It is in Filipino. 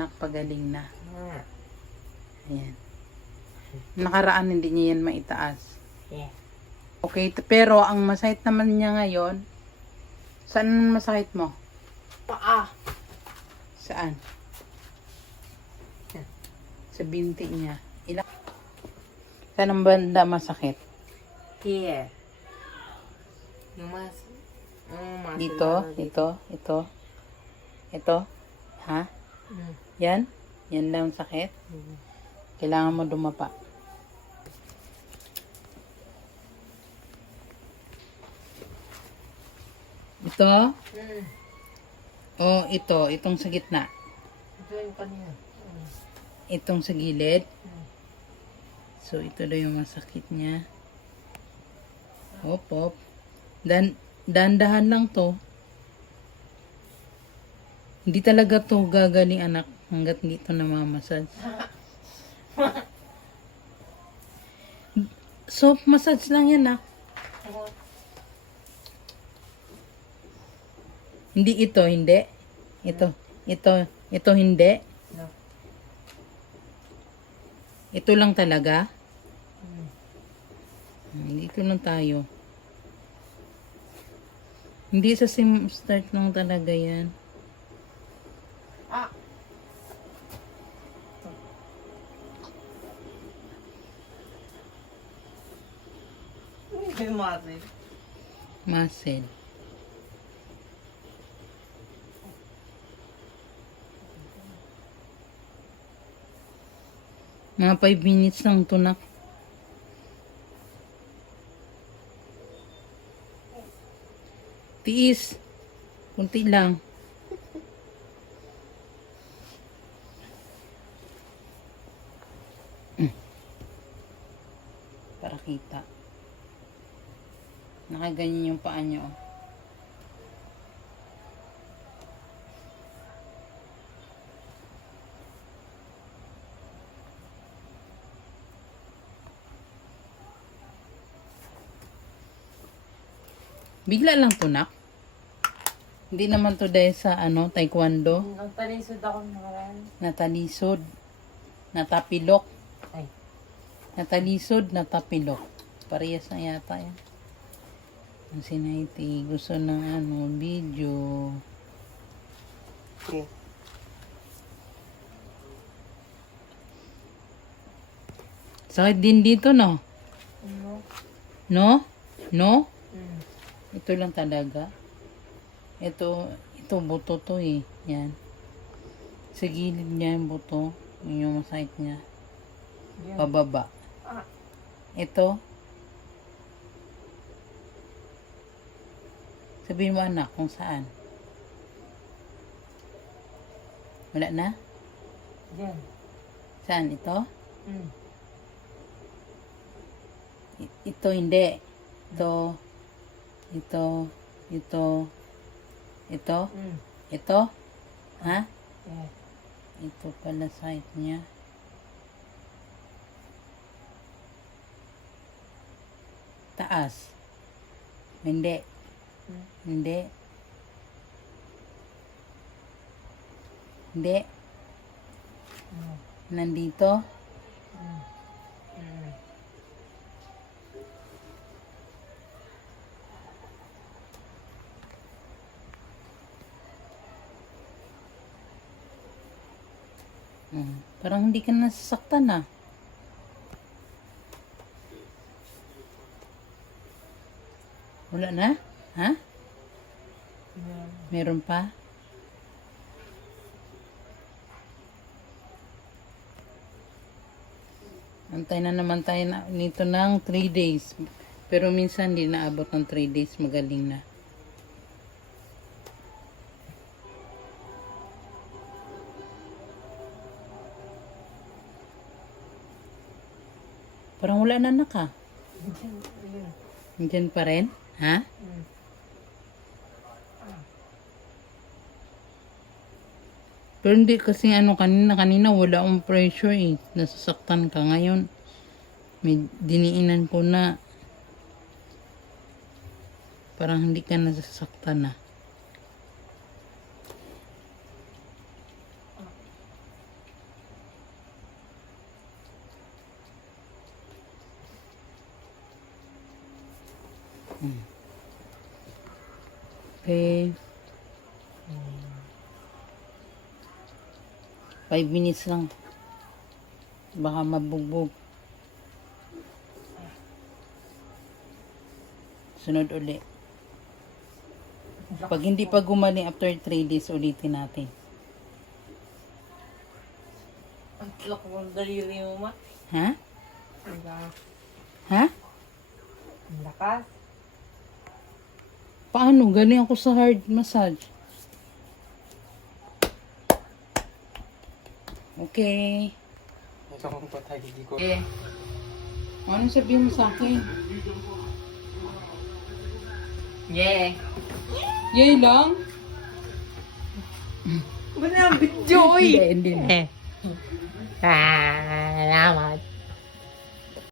anak, pagaling na. Ayan. Nakaraan hindi niya yan maitaas. Yeah. Okay, pero ang masakit naman niya ngayon, saan masakit mo? Paa. Saan? Sa binti niya. Ilang? Saan ang banda masakit? Here. Yung Dito, ito. Ito. Ha? Yan? Yan lang sakit? Kailangan mo dumapa. Ito? O, ito. Itong sa gitna. Ito yung kanina. Itong sa gilid. So, ito daw yung masakit niya. Hop, hop. Dandahan lang to. Hindi talaga to gagaling anak hanggat hindi to namamasage. Soft massage lang yan ah. Hindi ito, hindi. Ito hindi. No. Ito lang talaga. Dito lang tayo. Hindi sa sim start lang talaga yan. Muscle. Mga 5 minutes lang to na. Tiis. Kunti lang. Para kita. Nakaganyan yung paa nyo. Bigla lang to nak. Hindi naman to dahil sa taekwondo. Nagtalisod ako nakaraan. Natalisod. Natapilok. Ay. Natalisod, natapilok. Parehas na yata yan. Ang sinaiti, gusto ng video. Okay. Sakit din dito, no? No. No? No? Ito lang talaga. Ito buto to eh. Yan. Sa gilid niya yung buto. Yun yung masakit niya. Yan. Pababa. Ito. Sabihin mo anak kung saan. Wala na? Yan. Saan? Ito? Ito hindi. Ito. Ito. Ha? Yeah. Ito pala site niya. Taas. Hindi. Hindi. Hindi. Nandito. Parang hindi ka nasasaktan ah. Wala na? Ha? Meron pa? Antay na naman tayo nito ng 3 days. Pero minsan hindi naabot ng 3 days. Magaling na. Parang wala na anak ah. Diyan pa rin? Ha? Pero hindi kasi kanina wala akong pressure eh. Nasasaktan ka ngayon. May diniinan ko na. Parang hindi ka nasasaktan na. Okay. 5 minutes lang. Baka mabugbog. Sunod uli. Pag hindi pa gumaling after 3 days, ulitin natin. Ang lak mo ang daliri mo, ma. Ha? Ang lakas. Ha? Ang lakas. Paano? Galing ako sa hard massage. Okay. Ito kong patay, hindi ko. Eh. Ano sabihin mo sa akin? Yeah. Yay lang? Ba na ang video, Hindi, hindi. Ah.